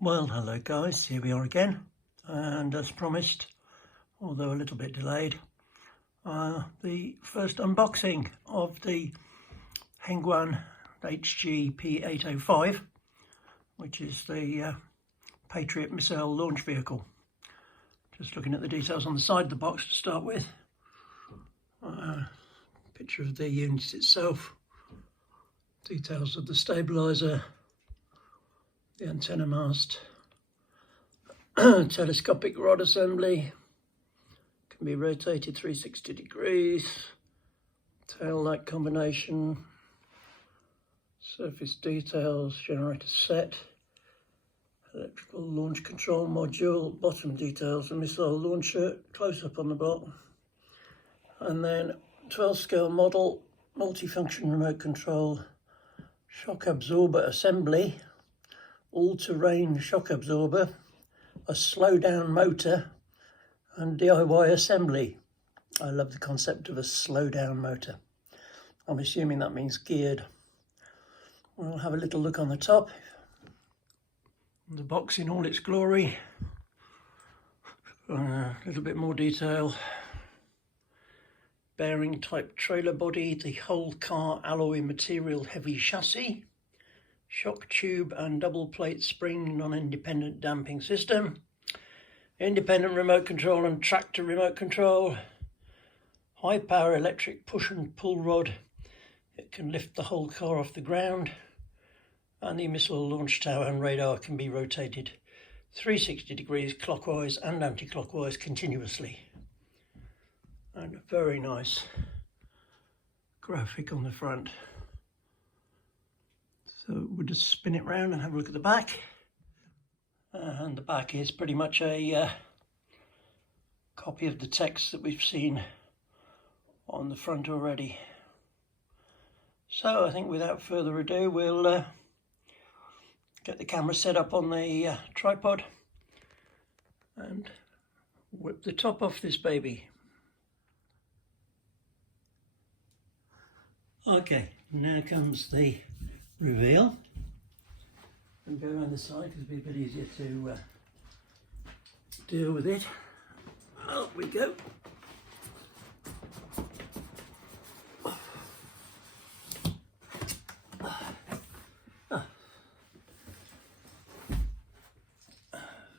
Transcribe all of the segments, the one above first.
Well, hello guys, here we are again, and as promised, although a little bit delayed, the first unboxing of the Hengguan HG P805, which is the Patriot missile launch vehicle. Just looking at the details on the side of the box to start with. Picture of the unit itself, details of the stabilizer, the antenna mast, telescopic rod assembly, can be rotated 360 degrees, tail light combination, surface details, generator set, electrical launch control module, bottom details, and missile launcher, close up on the bottom, and then 12 scale model, multifunction remote control, shock absorber assembly, all-terrain shock absorber, a slow-down motor, and DIY assembly. I love the concept of a slow-down motor. I'm assuming that means geared. We'll have a little look on the top. The box in all its glory. A little bit more detail. Bearing type trailer body, the whole car alloy material heavy chassis. Shock tube and double plate spring non-independent damping system, independent remote control and tractor remote control, high power electric push and pull rod, it can lift the whole car off the ground, and the missile launch tower and radar can be rotated 360 degrees clockwise and anti-clockwise continuously. And a very nice graphic on the front. So we'll just spin it round and have a look at the back. And the back is pretty much a copy of the text that we've seen on the front already. So I think without further ado, we'll get the camera set up on the tripod and whip the top off this baby. Okay, now comes the reveal, and go around the side because it'll be a bit easier to deal with it. Up we go.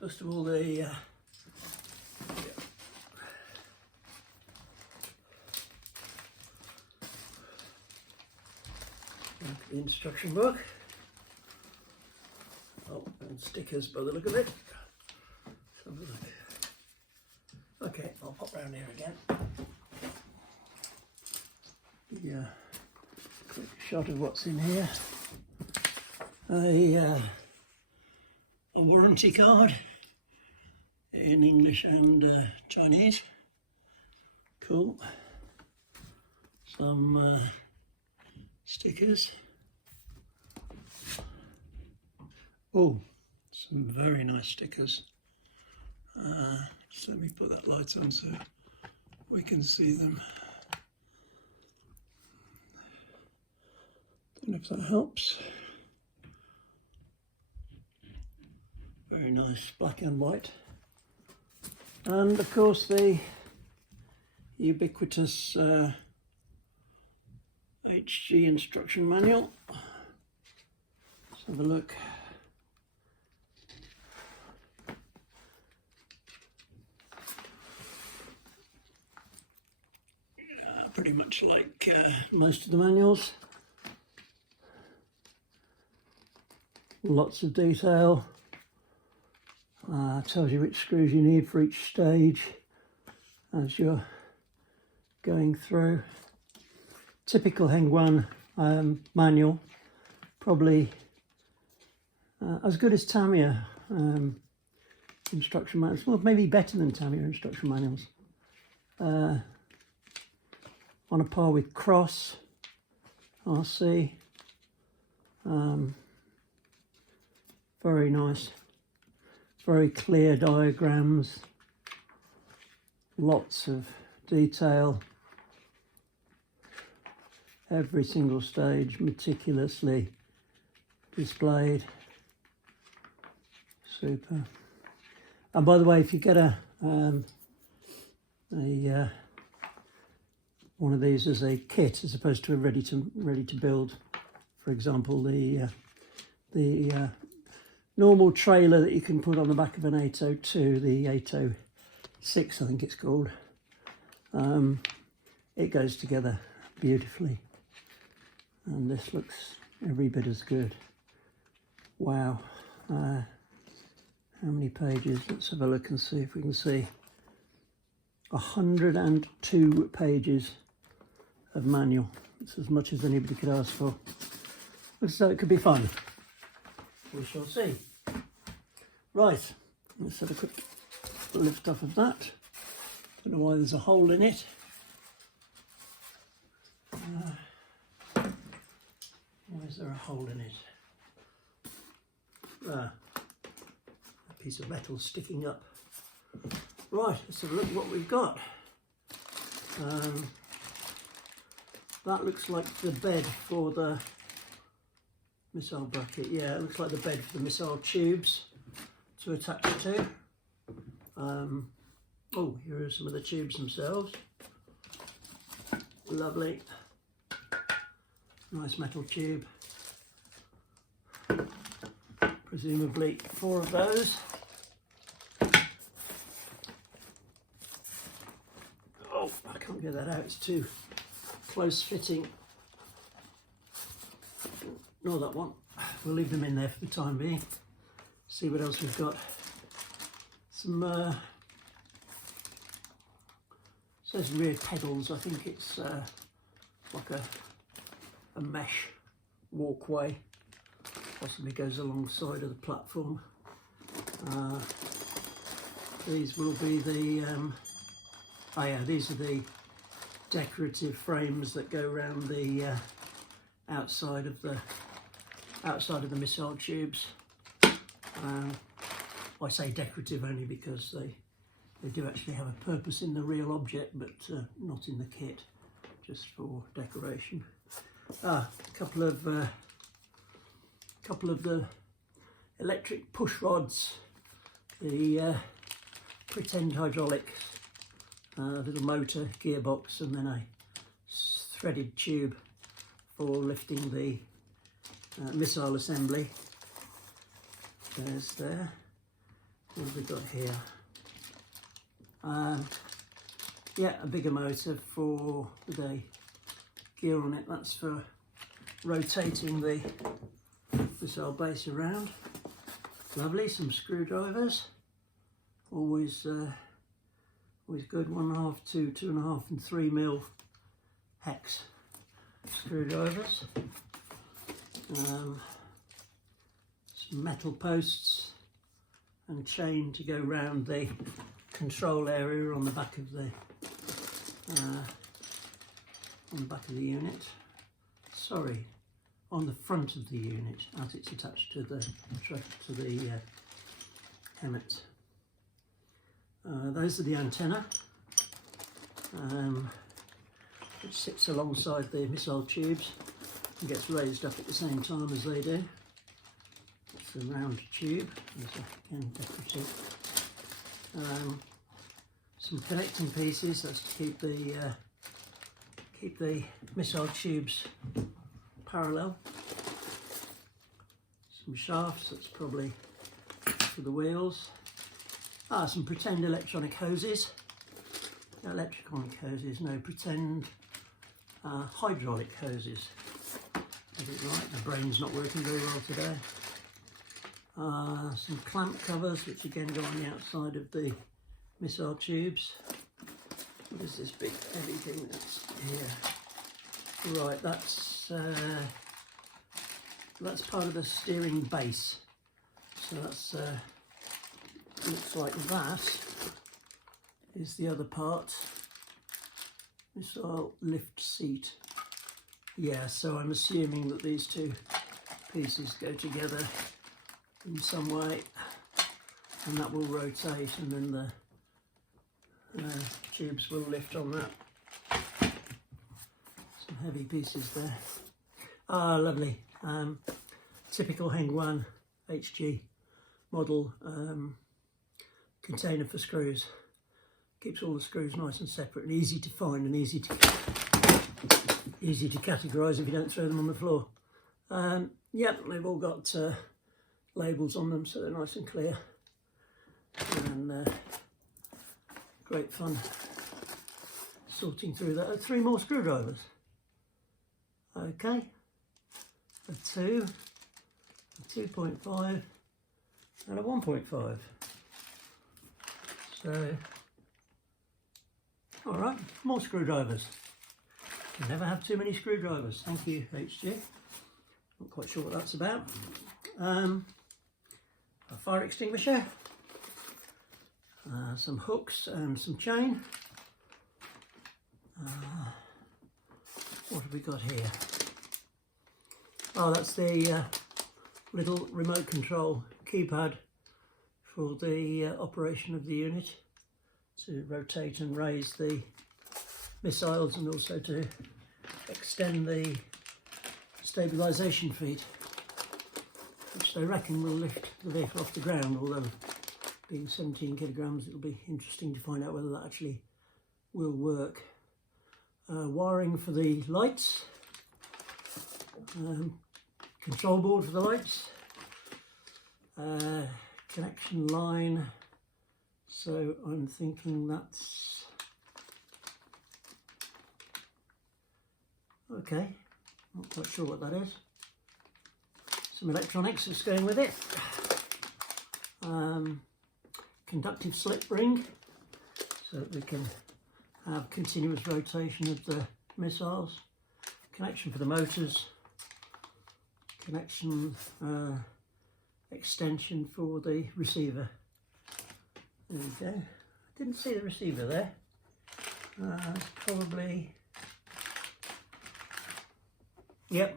First of all, the instruction book. Oh, and stickers by the look of it. Let's have a look. Okay, I'll pop round here again. Yeah, quick shot of what's in here. A warranty card in English and Chinese. Cool. Some stickers. Oh, some very nice stickers. Just let me put that light on so we can see them. Don't know if that helps. Very nice, black and white. And of course the ubiquitous HG instruction manual. Let's have a look. Pretty much like most of the manuals. Lots of detail. Tells you which screws you need for each stage as you're going through. Typical Hengguan manual, probably as good as Tamiya instruction manuals, well maybe better than Tamiya instruction manuals. On a par with Cross, RC. Very nice, very clear diagrams, lots of detail. Every single stage meticulously displayed. Super. And by the way, if you get one of these as a kit as opposed to a ready to build, for example, the normal trailer that you can put on the back of an 802, the 806 I think it's called, it goes together beautifully, and this looks every bit as good. Wow. How many pages? Let's have a look and see if we can see. 102 pages of manual. It's as much as anybody could ask for. Looks as though it could be fun. We shall see. Right, let's have a quick lift off of that. Don't know why there's a hole in it. Why is there a hole in it? A piece of metal sticking up. Right, let's have a look at what we've got. That looks like the bed for the missile bracket. Yeah, it looks like the bed for the missile tubes to attach to. Oh, here are some of the tubes themselves. Lovely. Nice metal tube. Presumably 4 of those. Oh, I can't get that out, it's too close fitting. Ignore that one. We'll leave them in there for the time being. See what else we've got. Some says rear pedals. I think it's like a mesh walkway. Possibly goes alongside of the platform. These will be the oh yeah, these are the decorative frames that go around the outside of the missile tubes. I say decorative only because they do actually have a purpose in the real object, but not in the kit, just for decoration. A couple of the electric push rods, the pretend hydraulics, little motor, gearbox, and then a threaded tube for lifting the missile assembly. There's there. What have we got here? Yeah, a bigger motor for the gear on it. That's for rotating the missile base around. Lovely. Some screwdrivers. Always good. 1.5, 2, 2.5, and 3 mil hex screwdrivers. Some metal posts and chain to go round the control area on the back of the unit. Sorry, on the front of the unit as it's attached to the Hemtt. Those are the antenna, which sits alongside the missile tubes and gets raised up at the same time as they do. It's a round tube, again decorative. Some connecting pieces, that's to keep the missile tubes parallel. Some shafts, that's probably for the wheels. Some pretend electronic hoses. No, pretend hydraulic hoses. Is it right? The brain's not working very well today. Some clamp covers, which again go on the outside of the missile tubes. What is this big heavy thing that's here? Right, that's part of the steering base. So that's looks like that is the other part. Missile lift seat. Yeah, so I'm assuming that these two pieces go together in some way, and that will rotate, and then the tubes will lift on that. Some heavy pieces there. Lovely. Typical Hengguan HG model container for screws. Keeps all the screws nice and separate and easy to find and easy to categorise if you don't throw them on the floor. Yep, they've all got labels on them, so they're nice and clear, and great fun sorting through that. 3 more screwdrivers. Okay, a 2, a 2.5 and a 1.5. So, alright, more screwdrivers. You never have too many screwdrivers. Thank you, HG. Not quite sure what that's about. A fire extinguisher, some hooks and some chain. What have we got here? Oh, that's the little remote control keypad for the operation of the unit, to rotate and raise the missiles and also to extend the stabilisation feet, which they reckon will lift the vehicle off the ground, although being 17 kilograms it'll be interesting to find out whether that actually will work. Wiring for the lights, control board for the lights, connection line, so I'm thinking that's okay, not quite sure what that is. Some electronics that's going with it, conductive slip ring so that we can have continuous rotation of the missiles, connection for the motors, connection extension for the receiver. There we go. I didn't see the receiver there. It's probably, yep,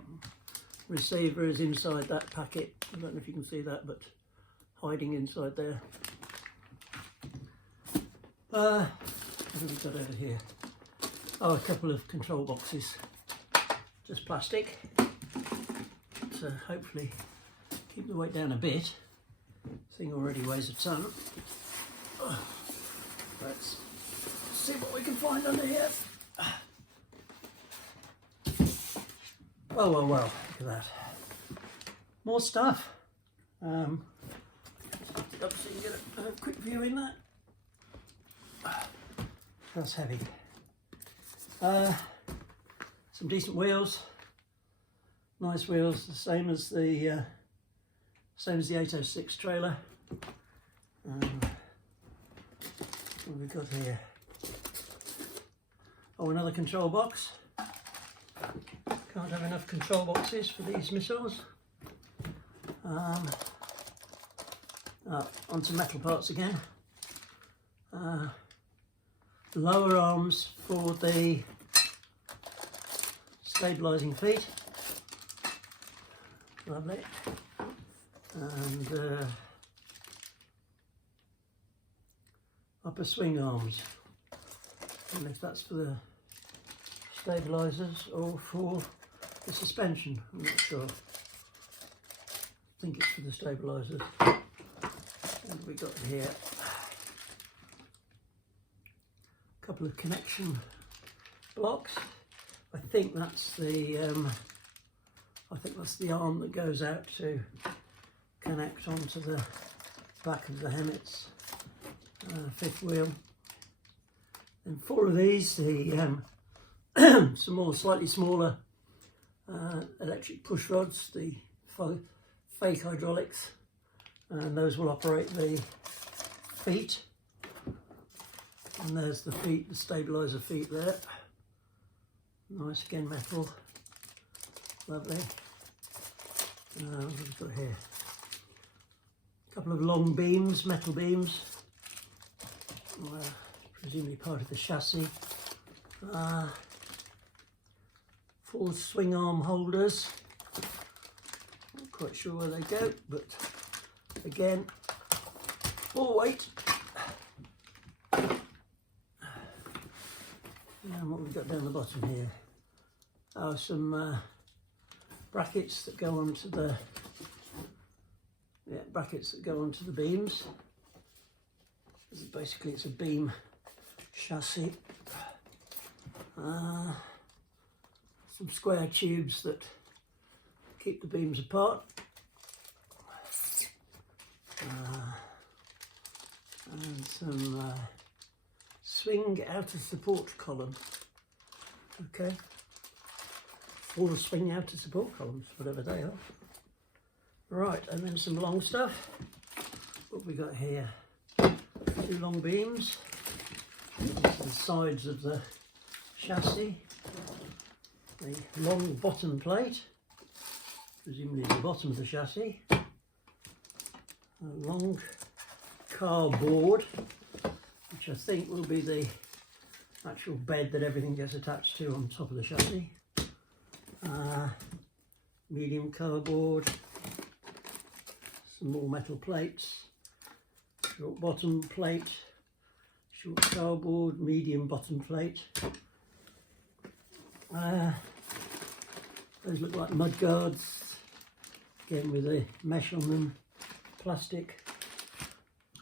receiver is inside that packet. I don't know if you can see that, but hiding inside there. What have we got over here? Oh, a couple of control boxes, just plastic, to hopefully keep the weight down a bit. This thing already weighs a ton. Let's see what we can find under here. Well, look at that. More stuff. Up so you can get a quick view in that. That's heavy. Some decent wheels, nice wheels, the same as the 806 trailer. What have we got here? Oh, another control box. Can't have enough control boxes for these missiles. Onto metal parts again. Lower arms for the stabilising feet. Lovely. And upper swing arms. I don't know if that's for the stabilisers or for the suspension, I'm not sure. I think it's for the stabilisers. What have we got here? A couple of connection blocks. I think that's the arm that goes out to connect onto the back of the Hemmett's fifth wheel. And 4 of these, the some more slightly smaller electric push rods, the fake hydraulics, and those will operate the feet. And there's the feet, the stabiliser feet there. Nice again, metal. Lovely. What have we got here? A couple of long beams, metal beams. Presumably part of the chassis. 4 swing arm holders. Not quite sure where they go, but again, more weight. And what we've got down the bottom here are some brackets that go onto the brackets that go onto the beams. Basically it's a beam chassis. Some square tubes that keep the beams apart. And some swing outer support column. Okay. Or swing outer support columns, whatever they are. Right, and then some long stuff. What have we got here? 2 long beams. The sides of the chassis. A long bottom plate, presumably the bottom of the chassis. A long cardboard, which I think will be the actual bed that everything gets attached to on top of the chassis. Medium cardboard, some more metal plates, short bottom plate, short cardboard, medium bottom plate. Those look like mud guards, again with a mesh on them, plastic.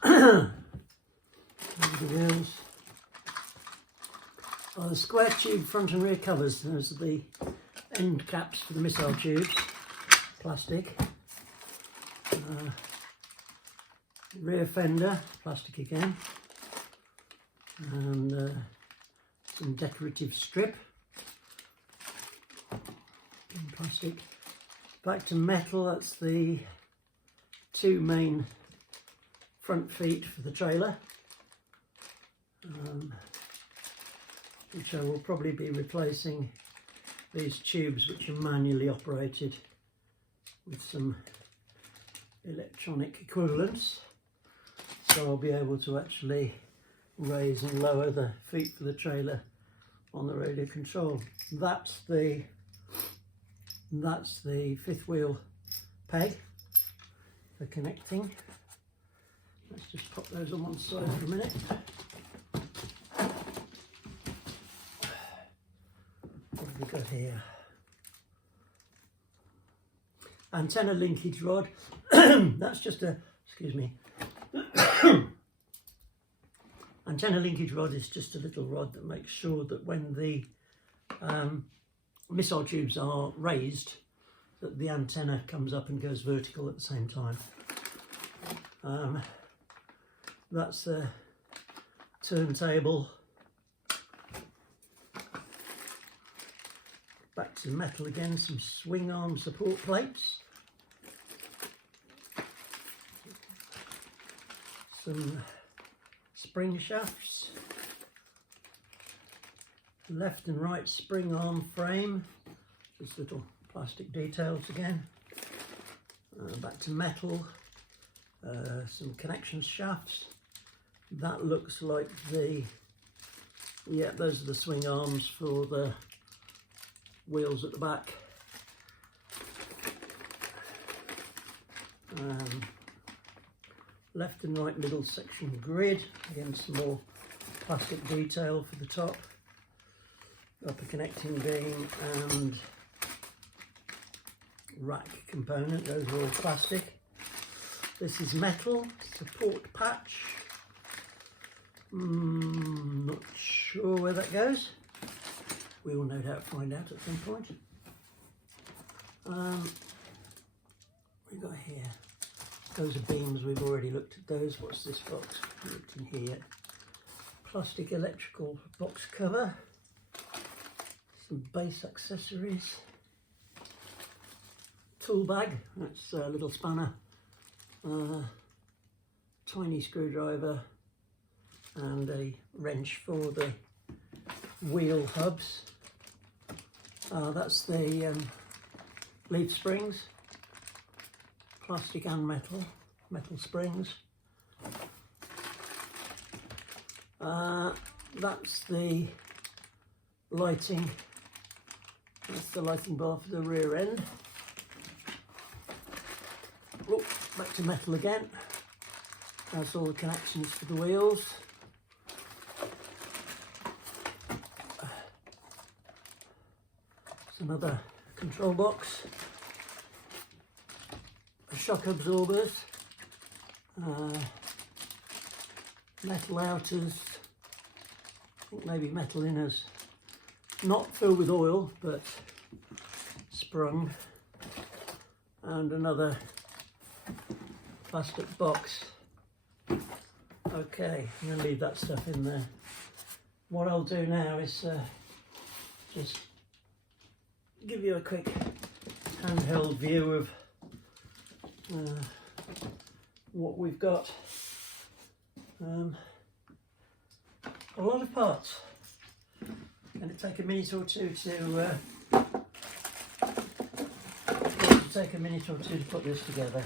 The wheels. The square tube front and rear covers. Those are the end caps for the missile tubes, plastic. Rear fender, plastic again. And some decorative strip, plastic. Back to metal, that's the 2 main front feet for the trailer, which I will probably be replacing these tubes, which are manually operated with some electronic equivalents, so I'll be able to actually raise and lower the feet for the trailer on the radio control. That's the 5th wheel peg for connecting. Let's just pop those on one side for a minute. What have we got here? Antenna linkage rod. That's just a, excuse me. Antenna linkage rod is just a little rod that makes sure that when the missile tubes are raised, that the antenna comes up and goes vertical at the same time. That's a turntable. Back to metal again, some swing arm support plates. Some spring shafts. Left and right spring arm frame. Just little plastic details again. Back to metal. Some connection shafts. That looks like the, yeah, those are the swing arms for the wheels at the back. Left and right middle section grid, again some more plastic detail for the top. Upper connecting beam and rack component, those are all plastic. This is metal, support patch. Not sure where that goes. We will no doubt find out at some point. We've got here, those are beams, we've already looked at those. What's this box? We looked in here. Plastic electrical box cover. Some base accessories. Tool bag, that's a little spanner. Tiny screwdriver and a wrench for the wheel hubs. That's the leaf springs, plastic and metal springs. That's the lighting, that's the lighting bar for the rear end. Oh, back to metal again. That's all the connections for the wheels. Another control box, shock absorbers, metal outers, I think maybe metal inners, not filled with oil but sprung, and another plastic box. Okay, I'm going to leave that stuff in there. What I'll do now is just give you a quick handheld view of what we've got. A lot of parts. Going to take a minute or two to put this together.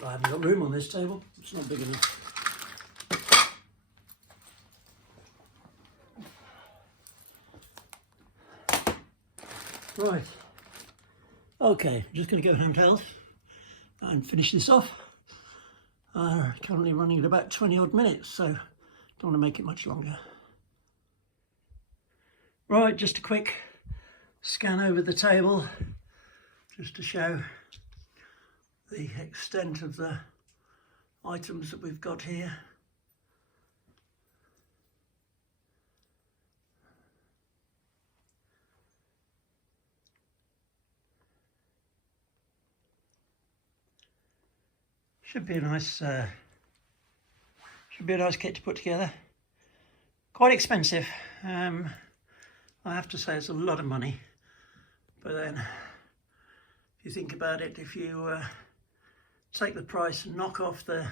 I haven't got room on this table, it's not big enough. Right, okay, just going to go handheld and finish this off. Currently running at about 20 odd minutes, so don't want to make it much longer. Right, just a quick scan over the table just to show the extent of the items that we've got here. Should be a nice kit to put together. Quite expensive. I have to say it's a lot of money, but then if you think about it, if you take the price and knock off the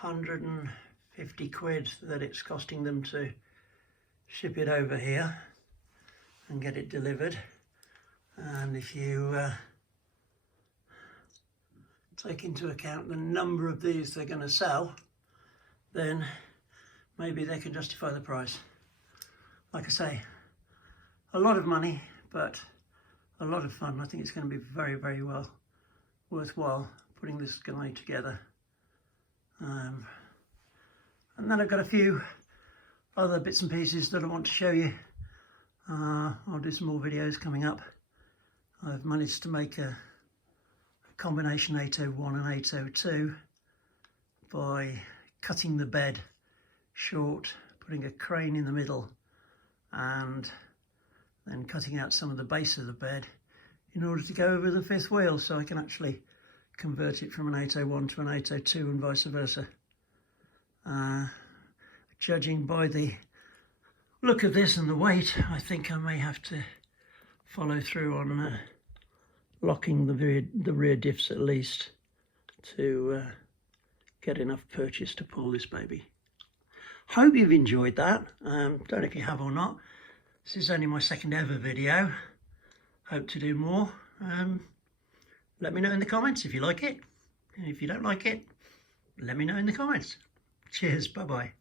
150 quid that it's costing them to ship it over here and get it delivered, and if you take into account the number of these they're going to sell, then maybe they can justify the price. Like I say, a lot of money, but a lot of fun. I think it's going to be very, very well worthwhile putting this guy together. And then I've got a few other bits and pieces that I want to show you. I'll do some more videos coming up. I've managed to make a combination 801 and 802 by cutting the bed short, putting a crane in the middle, and then cutting out some of the base of the bed in order to go over the fifth wheel, so I can actually convert it from an 801 to an 802 and vice versa. Judging by the look of this and the weight, I think I may have to follow through on locking the rear diffs at least to get enough purchase to pull this baby. Hope you've enjoyed that. Don't know if you have or not. This is only my second ever video. Hope to do more. Let me know in the comments if you like it. And if you don't like it, let me know in the comments. Cheers, bye bye.